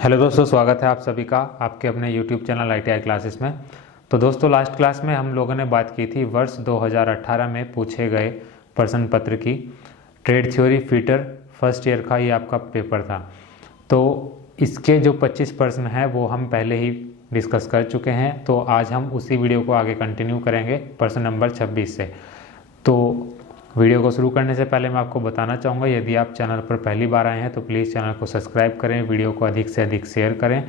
Hello दोस्तों, स्वागत है आप सभी का आपके अपने YouTube चैनल ITI क्लासेस में। तो दोस्तों, लास्ट क्लास में हम लोगों ने बात की थी वर्ष 2018 में पूछे गए प्रश्न पत्र की। Trade theory fitter first year का ये आपका पेपर था। तो इसके जो 25 प्रश्न हैं वो हम पहले ही डिस्कस कर चुके हैं। तो आज हम उसी वीडियो को आगे कंटिन्यू करेंगे प्रश्न नंबर 26 से। तो वीडियो को शुरू करने से पहले मैं आपको बताना चाहूँगा, यदि आप चैनल पर पहली बार आए हैं तो प्लीज़ चैनल को सब्सक्राइब करें, वीडियो को अधिक से अधिक शेयर करें।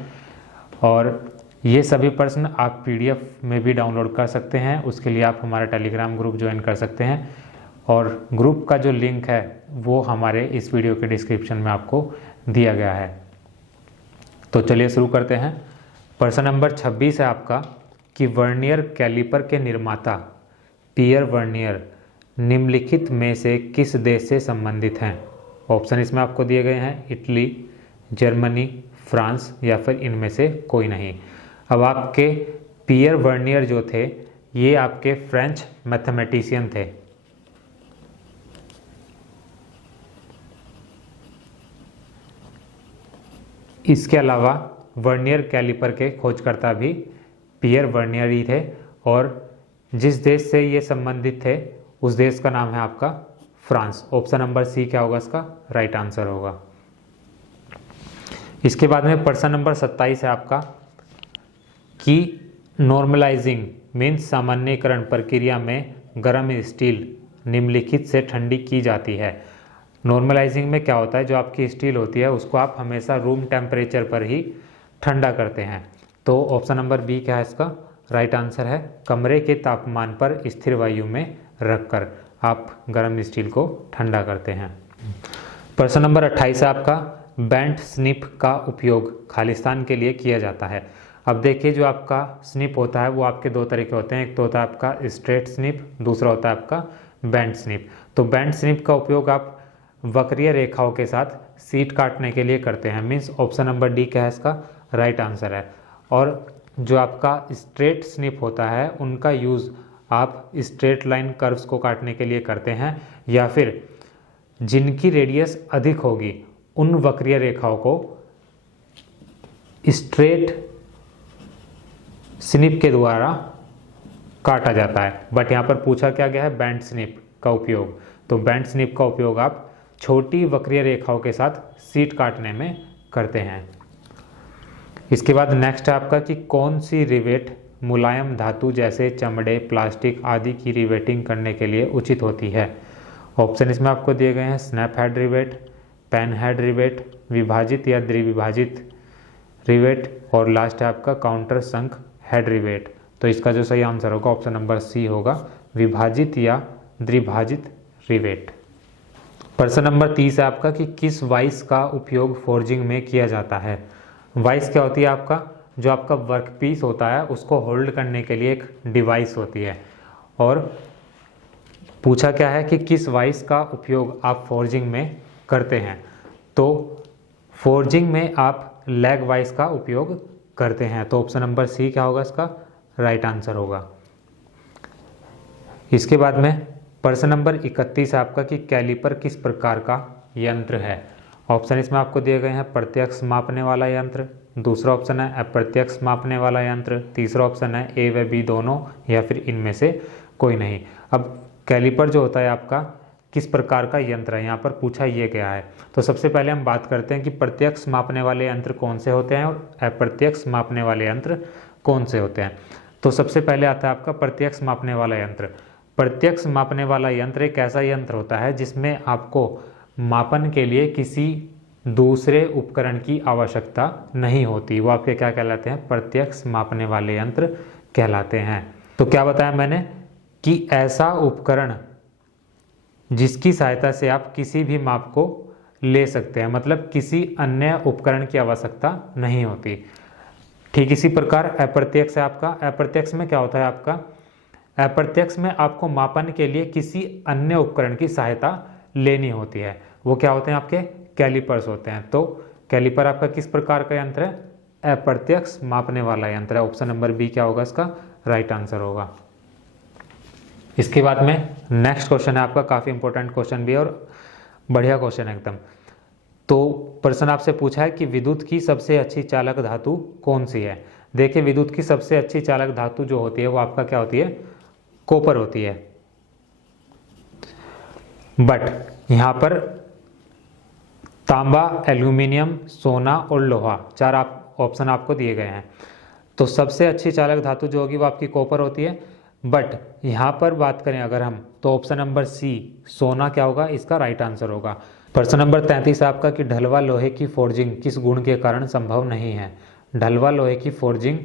और ये सभी प्रश्न आप PDF में भी डाउनलोड कर सकते हैं। उसके लिए आप हमारा टेलीग्राम ग्रुप ज्वाइन कर सकते हैं और ग्रुप का जो लिंक है वो हमारे इस वीडियो के डिस्क्रिप्शन में आपको दिया गया है। तो चलिए शुरू करते हैं। प्रश्न नंबर 26 है आपका कि वर्नियर कैलिपर के निर्माता पियर वर्नियर निम्नलिखित में से किस देश से संबंधित हैं। ऑप्शन इसमें आपको दिए गए हैं, इटली, जर्मनी, फ्रांस या फिर इनमें से कोई नहीं। अब आपके पियर वर्नियर जो थे ये आपके फ्रेंच मैथमेटिशियन थे। इसके अलावा वर्नियर कैलिपर के खोजकर्ता भी पियर वर्नियर ही थे और जिस देश से ये संबंधित थे उस देश का नाम है आपका फ्रांस। ऑप्शन नंबर सी क्या होगा, इसका राइट आंसर होगा। इसके बाद में प्रश्न नंबर 27 है आपका कि नॉर्मलाइजिंग मीन्स सामान्यीकरण प्रक्रिया में गर्म स्टील निम्नलिखित से ठंडी की जाती है। नॉर्मलाइजिंग में क्या होता है, जो आपकी स्टील होती है उसको आप हमेशा रूम टेम्परेचर पर ही ठंडा करते हैं। तो ऑप्शन नंबर बी क्या है, इसका राइट आंसर है कमरे के तापमान पर स्थिर वायु में रखकर आप गर्म स्टील को ठंडा करते हैं। प्रश्न नंबर 28 है आपका बेंट स्निप का उपयोग खालिस्तान के लिए किया जाता है। अब देखिए, जो आपका स्निप होता है वो आपके दो तरीके होते हैं। एक तो होता है आपका स्ट्रेट स्निप, दूसरा होता है आपका बेंट स्निप। तो बेंट स्निप का उपयोग आप वक्रीय रेखाओं के साथ सीट काटने के लिए करते हैं। मीन्स ऑप्शन नंबर डी क्या है, इसका राइट आंसर है। और जो आपका स्ट्रेट स्निप होता है उनका यूज़ आप स्ट्रेट लाइन कर्व्स को काटने के लिए करते हैं या फिर जिनकी रेडियस अधिक होगी उन वक्रीय रेखाओं को स्ट्रेट स्निप के द्वारा काटा जाता है। बट यहाँ पर पूछा क्या गया है, बेंट स्निप का उपयोग। तो बेंट स्निप का उपयोग आप छोटी वक्रीय रेखाओं के साथ सीट काटने में करते हैं। इसके बाद नेक्स्ट है आपका कि कौन सी रिवेट मुलायम धातु जैसे चमड़े, प्लास्टिक आदि की रिवेटिंग करने के लिए उचित होती है। ऑप्शन इसमें आपको दिए गए हैं, snap head rivet, pan head rivet, विभाजित या द्विविभाजित रिवेट और लास्ट है आपका काउंटर संक हेड रिवेट। तो इसका जो सही आंसर होगा ऑप्शन नंबर सी होगा, विभाजित या द्विभाजित रिवेट। प्रश्न नंबर 30 है आपका कि किस वाइस का उपयोग फोर्जिंग में किया जाता है। वाइस क्या होती है, आपका जो आपका वर्क पीस होता है उसको होल्ड करने के लिए एक डिवाइस होती है। और पूछा क्या है कि किस वाइस का उपयोग आप फोर्जिंग में करते हैं। तो फोर्जिंग में आप लैग वाइस का उपयोग करते हैं। तो ऑप्शन नंबर सी क्या होगा, इसका राइट आंसर होगा। इसके बाद में प्रश्न नंबर 31 है आपका कि कैलिपर किस प्रकार का यंत्र है। ऑप्शन इसमें आपको दिए गए हैं, प्रत्यक्ष मापने वाला यंत्र, दूसरा ऑप्शन है अप्रत्यक्ष मापने वाला यंत्र, तीसरा ऑप्शन है ए व बी दोनों या फिर इनमें से कोई नहीं। अब कैलिपर जो होता है आपका किस प्रकार का यंत्र है, यहाँ पर पूछा ये गया है। तो सबसे पहले हम बात करते हैं कि प्रत्यक्ष मापने वाले यंत्र कौन से होते हैं और अप्रत्यक्ष मापने वाले यंत्र कौन से होते हैं। तो सबसे पहले आता है आपका प्रत्यक्ष मापने वाला यंत्र। प्रत्यक्ष मापने वाला यंत्र एक ऐसा यंत्र होता है जिसमें आपको मापन के लिए किसी दूसरे उपकरण की आवश्यकता नहीं होती। वो आपके क्या कहलाते हैं, प्रत्यक्ष मापने वाले यंत्र कहलाते हैं। तो क्या बताया मैंने कि ऐसा उपकरण जिसकी सहायता से आप किसी भी माप को ले सकते हैं, मतलब किसी अन्य उपकरण की आवश्यकता नहीं होती। ठीक इसी प्रकार अप्रत्यक्ष है आपका। अप्रत्यक्ष में क्या होता है आपका, अप्रत्यक्ष में आपको मापन के लिए किसी अन्य उपकरण की सहायता लेनी होती है। वो क्या होते हैं, आपके कैलिपर्स होते हैं। तो कैलिपर आपका किस प्रकार का यंत्र है, अप्रत्यक्ष मापने वाला यंत्र है। ऑप्शन नंबर बी क्या होगा, इसका राइट आंसर होगा। इसके बाद में नेक्स्ट क्वेश्चन है आपका, काफ़ी इंपॉर्टेंट क्वेश्चन भी है और बढ़िया क्वेश्चन है एकदम। तो प्रश्न आपसे पूछा है कि विद्युत की सबसे अच्छी चालक धातु कौन सी है। देखिए विद्युत की सबसे अच्छी चालक धातु जो होती है वो आपका क्या होती है, कॉपर होती है। बट यहाँ पर तांबा, एल्यूमिनियम, सोना और लोहा, चार ऑप्शन आपको दिए गए हैं। तो सबसे अच्छी चालक धातु जो होगी वो आपकी कॉपर होती है। बट यहाँ पर बात करें अगर हम, तो ऑप्शन नंबर सी सोना क्या होगा, इसका राइट आंसर होगा। प्रश्न नंबर 33 आपका कि ढलवा लोहे की फोर्जिंग किस गुण के कारण संभव नहीं है। ढलवा लोहे की फोर्जिंग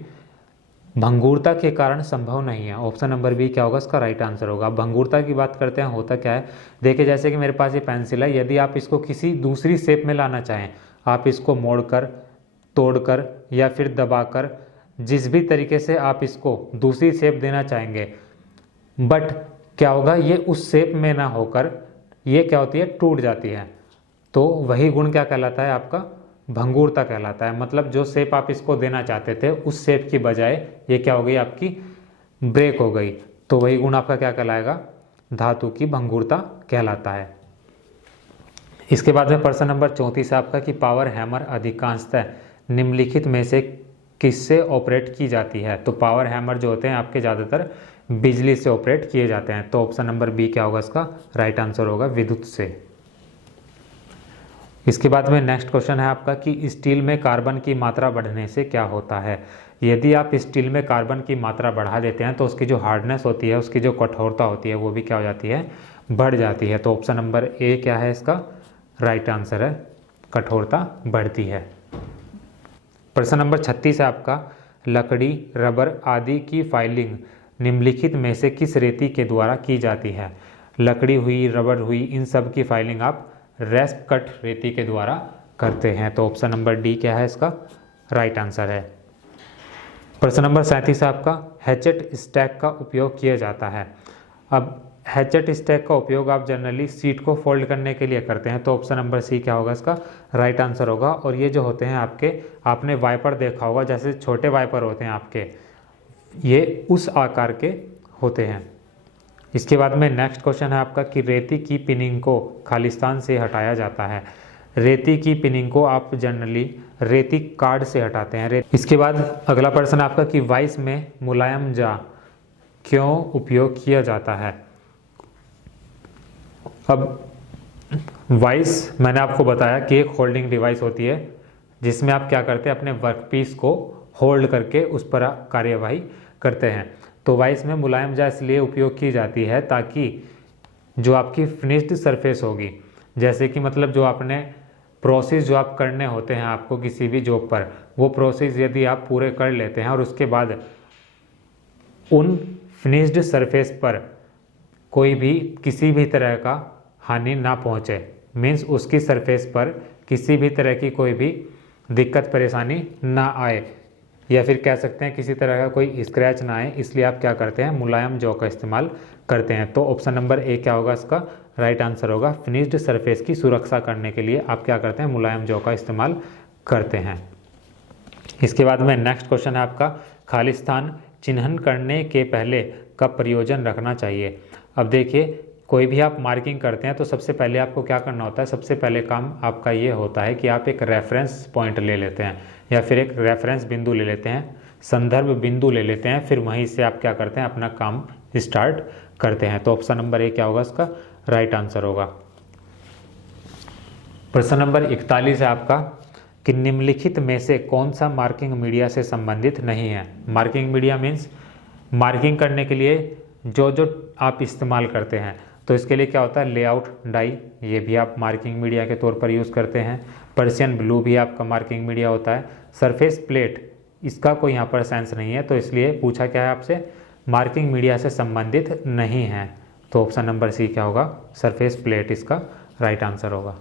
भंगुरता के कारण संभव नहीं है। ऑप्शन नंबर बी क्या होगा, इसका राइट आंसर होगा। भंगुरता की बात करते हैं, होता क्या है, देखिए जैसे कि मेरे पास ये पेंसिल है, यदि आप इसको किसी दूसरी शेप में लाना चाहें, आप इसको मोड़कर, तोड़कर या फिर दबाकर, जिस भी तरीके से आप इसको दूसरी शेप देना चाहेंगे, बट क्या होगा, ये उस शेप में ना होकर ये क्या होती है, टूट जाती है। तो वही गुण क्या कहलाता है, आपका भंगुरता कहलाता है। मतलब जो शेप आप इसको देना चाहते थे उस शेप की बजाय ये क्या हो गई, आपकी ब्रेक हो गई। तो वही गुण आपका क्या कहलाएगा, धातु की भंगुरता कहलाता है। इसके बाद में प्रश्न नंबर 34 आपका कि पावर हैमर अधिकांशतः निम्नलिखित में से किससे ऑपरेट की जाती है। तो पावर हैमर जो होते हैं आपके ज़्यादातर बिजली से ऑपरेट किए जाते हैं। तो ऑप्शन नंबर बी क्या होगा, इसका राइट आंसर होगा विद्युत से। इसके बाद में नेक्स्ट क्वेश्चन है आपका कि स्टील में कार्बन की मात्रा बढ़ने से क्या होता है। यदि आप स्टील में कार्बन की मात्रा बढ़ा देते हैं तो उसकी जो हार्डनेस होती है, उसकी जो कठोरता होती है, वो भी क्या हो जाती है, बढ़ जाती है। तो ऑप्शन नंबर ए क्या है, इसका राइट आंसर है, कठोरता बढ़ती है। प्रश्न नंबर 36 है आपका, लकड़ी, रबर आदि की फाइलिंग निम्नलिखित में से किस रेती के द्वारा की जाती है। लकड़ी हुई, रबर हुई, इन सब की फाइलिंग आप रेस्प कट रेती के द्वारा करते हैं। तो ऑप्शन नंबर डी क्या है, इसका राइट आंसर है। प्रश्न नंबर 37 आपका, हैचेट स्टैक का उपयोग किया जाता है। अब हैचेट स्टैक का उपयोग आप जनरली सीट को फोल्ड करने के लिए करते हैं। तो ऑप्शन नंबर सी क्या होगा, इसका राइट आंसर होगा। और ये जो होते हैं आपके, आपने वाइपर देखा होगा, जैसे छोटे वाइपर होते हैं आपके, ये उस आकार के होते हैं। इसके बाद में नेक्स्ट क्वेश्चन है आपका कि रेती की पिनिंग को खालिस्तान से हटाया जाता है। रेती की पिनिंग को आप जनरली रेती कार्ड से हटाते हैं। इसके बाद अगला प्रश्न आपका कि वाइस में मुलायम जा क्यों उपयोग किया जाता है। अब वाइस मैंने आपको बताया कि एक होल्डिंग डिवाइस होती है जिसमें आप क्या करते हैं, अपने वर्कपीस को होल्ड करके उस पर कार्यवाही करते हैं। तो वाइस में मुलायम जा इसलिए उपयोग की जाती है ताकि जो आपकी फिनिश्ड सरफेस होगी, जैसे कि मतलब जो आपने प्रोसेस जो आप करने होते हैं आपको किसी भी जॉब पर, वो प्रोसेस यदि आप पूरे कर लेते हैं और उसके बाद उन फिनिश्ड सरफेस पर कोई भी किसी भी तरह का हानि ना पहुंचे, मीन्स उसकी सरफेस पर किसी भी तरह की कोई भी दिक्कत परेशानी ना आए, या फिर कह सकते हैं किसी तरह का कोई स्क्रैच ना आए, इसलिए आप क्या करते हैं, मुलायम जौ का इस्तेमाल करते हैं। तो ऑप्शन नंबर ए क्या होगा, इसका राइट आंसर होगा। फिनिश्ड सरफेस की सुरक्षा करने के लिए आप क्या करते हैं, मुलायम जौ का इस्तेमाल करते हैं। इसके बाद में नेक्स्ट क्वेश्चन है आपका, खालिस्तान चिन्हन करने के पहले का प्रयोजन रखना चाहिए। अब देखिए कोई भी आप मार्किंग करते हैं तो सबसे पहले आपको क्या करना होता है, सबसे पहले काम आपका ये होता है कि आप एक रेफरेंस पॉइंट ले लेते हैं या फिर एक रेफरेंस बिंदु ले लेते हैं, संदर्भ बिंदु ले लेते हैं, फिर वहीं से आप क्या करते हैं, अपना काम स्टार्ट करते हैं। तो ऑप्शन नंबर ए क्या होगा, इसका राइट आंसर होगा। प्रश्न नंबर 41 है आपका कि निम्नलिखित में से कौन सा मार्किंग मीडिया से संबंधित नहीं है। मार्किंग मीडिया मीन्स मार्किंग करने के लिए जो जो आप इस्तेमाल करते हैं। तो इसके लिए क्या होता है, लेआउट डाई, ये भी आप मार्किंग मीडिया के तौर पर यूज़ करते हैं। पर्शियन ब्लू भी आपका मार्किंग मीडिया होता है। सरफेस प्लेट, इसका कोई यहाँ पर सेंस नहीं है, तो इसलिए पूछा क्या है आपसे, मार्किंग मीडिया से संबंधित नहीं है। तो ऑप्शन नंबर सी क्या होगा, सरफेस प्लेट इसका राइट आंसर होगा।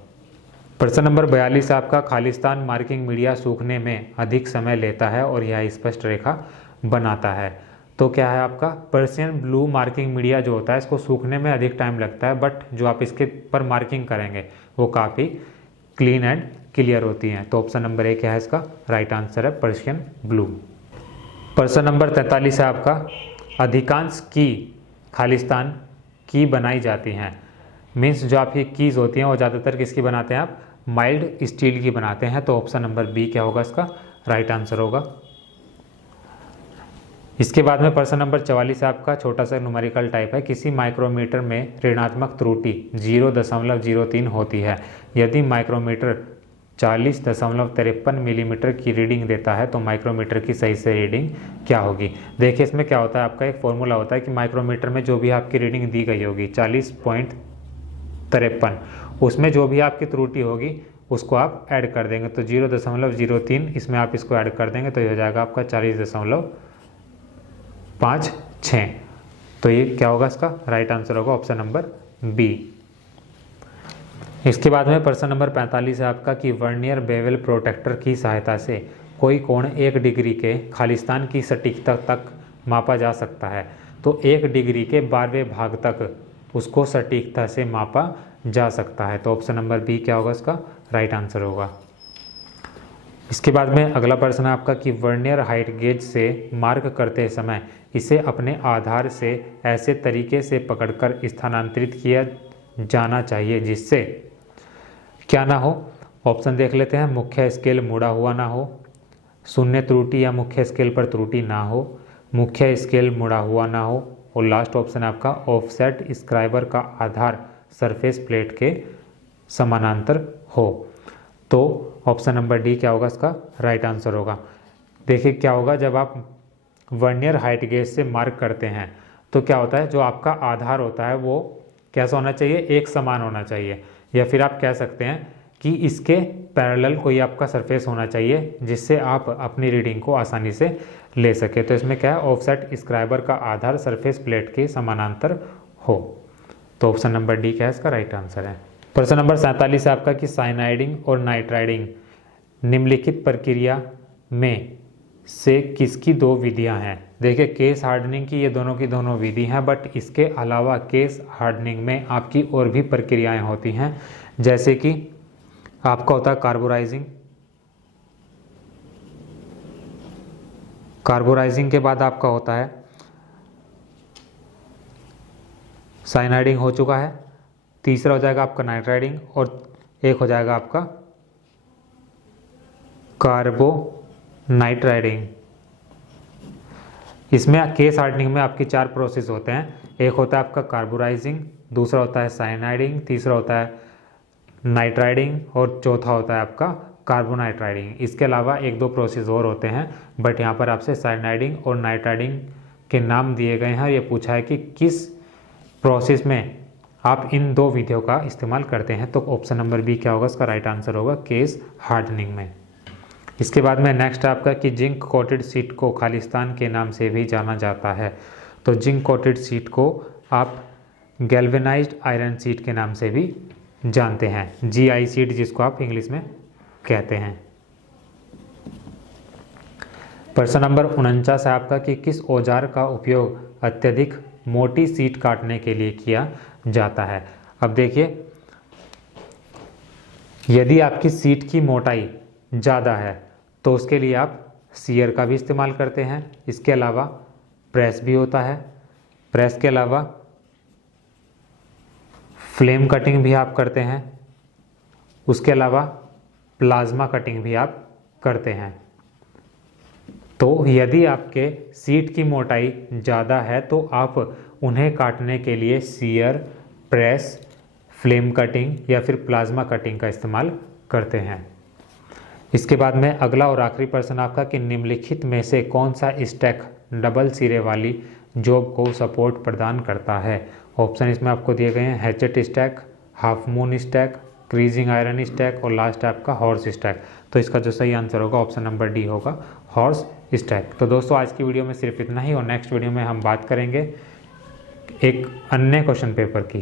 प्रश्न नंबर 42 आपका, खालिस्तान मार्किंग मीडिया सूखने में अधिक समय लेता है और यह स्पष्ट रेखा बनाता है। तो क्या है आपका, पर्शियन ब्लू मार्किंग मीडिया जो होता है इसको सूखने में अधिक टाइम लगता है, बट जो आप इसके पर मार्किंग करेंगे वो काफ़ी क्लीन एंड क्लियर होती हैं। तो ऑप्शन नंबर ए क्या है, इसका राइट आंसर है पर्शियन ब्लू। प्रश्न नंबर 43 है आपका, अधिकांश की खालिस्तान की बनाई जाती हैं। मीन्स जो आपकी कीज़ होती हैं वो ज़्यादातर किसकी बनाते हैं आप, माइल्ड स्टील की बनाते हैं, तो ऑप्शन नंबर बी क्या होगा इसका राइट आंसर होगा। इसके बाद में प्रश्न नंबर 44 आपका छोटा सा न्यूमेरिकल टाइप है। किसी माइक्रोमीटर में ऋणात्मक त्रुटि 0.03 होती है। यदि माइक्रोमीटर 40.53 मिलीमीटर की रीडिंग देता है तो माइक्रोमीटर की सही से रीडिंग क्या होगी। देखिए इसमें क्या होता है, आपका एक फॉर्मूला होता है कि माइक्रोमीटर में जो भी आपकी रीडिंग दी गई होगी 40.53, उसमें जो भी आपकी त्रुटि होगी उसको आप ऐड कर देंगे। तो 0.03 इसमें आप इसको ऐड कर देंगे तो ये हो जाएगा आपका 40.56। तो ये क्या होगा, इसका राइट आंसर होगा ऑप्शन नंबर बी। इसके बाद में प्रश्न नंबर 45 है आपका कि वर्नियर बेवल प्रोटेक्टर की सहायता से कोई कोण 1 डिग्री के खालिस्तान की सटीकता तक मापा जा सकता है। तो 1 डिग्री के 12वें भाग तक उसको सटीकता से मापा जा सकता है। तो ऑप्शन नंबर बी क्या होगा, इसका राइट आंसर होगा। इसके बाद में अगला प्रश्न है आपका कि वर्नियर हाइट गेज से मार्क करते समय इसे अपने आधार से ऐसे तरीके से पकड़कर स्थानांतरित किया जाना चाहिए जिससे क्या ना हो। ऑप्शन देख लेते हैं, मुख्य स्केल मुड़ा हुआ ना हो, शून्य त्रुटि या मुख्य स्केल पर त्रुटि ना हो, मुख्य स्केल मुड़ा हुआ ना हो, और लास्ट ऑप्शन है आपका ऑफसेट स्क्राइबर का आधार सरफेस प्लेट के समानांतर हो। तो ऑप्शन नंबर डी क्या होगा, इसका राइट आंसर होगा। देखिए क्या होगा, जब आप वर्नियर हाइट गेज से मार्क करते हैं तो क्या होता है, जो आपका आधार होता है वो कैसा होना चाहिए, एक समान होना चाहिए, या फिर आप कह सकते हैं कि इसके पैरेलल कोई आपका सरफेस होना चाहिए जिससे आप अपनी रीडिंग को आसानी से ले सके। तो इसमें क्या है, ऑफसेट स्क्राइबर का आधार सरफेस प्लेट के समानांतर हो। तो ऑप्शन नंबर डी क्या है, इसका राइट आंसर है। प्रश्न नंबर 47 है आपका कि साइनाइडिंग और नाइट्राइडिंग निम्नलिखित प्रक्रिया में से किसकी 2 विधियां हैं। देखिए केस हार्डनिंग की ये दोनों की दोनों विधि हैं, बट इसके अलावा केस हार्डनिंग में आपकी और भी प्रक्रियाएं होती हैं, जैसे कि आपका होता है कार्बोराइजिंग के बाद आपका होता है साइनाइडिंग हो चुका है, तीसरा हो जाएगा आपका नाइट्राइडिंग, और एक हो जाएगा आपका कार्बोनाइट्राइडिंग। इसमें केस हार्डनिंग में आपकी 4 प्रोसेस होते हैं, एक होता है आपका कार्बोराइजिंग, दूसरा होता है साइनाइडिंग, तीसरा होता है नाइट्राइडिंग, और चौथा होता है आपका कार्बोनाइट्राइडिंग। इसके अलावा 1-2 प्रोसेस और होते हैं, बट यहाँ पर आपसे साइनाइडिंग और नाइट्राइडिंग के नाम दिए गए हैं। ये पूछा है कि किस प्रोसेस में आप इन 2 विधियों का इस्तेमाल करते हैं। तो ऑप्शन नंबर बी क्या होगा, इसका राइट आंसर होगा केस हार्डनिंग में। इसके बाद में नेक्स्ट आपका कि जिंक कोटेड शीट को खालिस्तान के नाम से भी जाना जाता है। तो जिंक कोटेड शीट को आप गैल्वेनाइज्ड आयरन शीट के नाम से भी जानते हैं, GI शीट जिसको आप इंग्लिश में कहते हैं। प्रश्न नंबर 49 है आपका कि किस औजार का उपयोग अत्यधिक मोटी शीट काटने के लिए किया जाता है। अब देखिए यदि आपकी शीट की मोटाई ज़्यादा है तो उसके लिए आप सीयर का भी इस्तेमाल करते हैं। इसके अलावा प्रेस भी होता है, प्रेस के अलावा फ्लेम कटिंग भी आप करते हैं, उसके अलावा प्लाज्मा कटिंग भी आप करते हैं। तो यदि आपके शीट की मोटाई ज़्यादा है तो आप उन्हें काटने के लिए सीयर, प्रेस, फ्लेम कटिंग या फिर प्लाज्मा कटिंग का इस्तेमाल करते हैं। इसके बाद में अगला और आखिरी प्रश्न आपका कि निम्नलिखित में से कौन सा स्टैक डबल सिरे वाली जॉब को सपोर्ट प्रदान करता है। ऑप्शन इसमें आपको दिए गए हैं, hatchet stake, half moon stake, creasing iron stake, और लास्ट आपका हॉर्स स्टैक। तो इसका जो सही आंसर होगा ऑप्शन नंबर डी होगा, हॉर्स स्टैक। तो दोस्तों आज की वीडियो में सिर्फ इतना ही, और नेक्स्ट वीडियो में हम बात करेंगे एक अन्य क्वेश्चन पेपर की।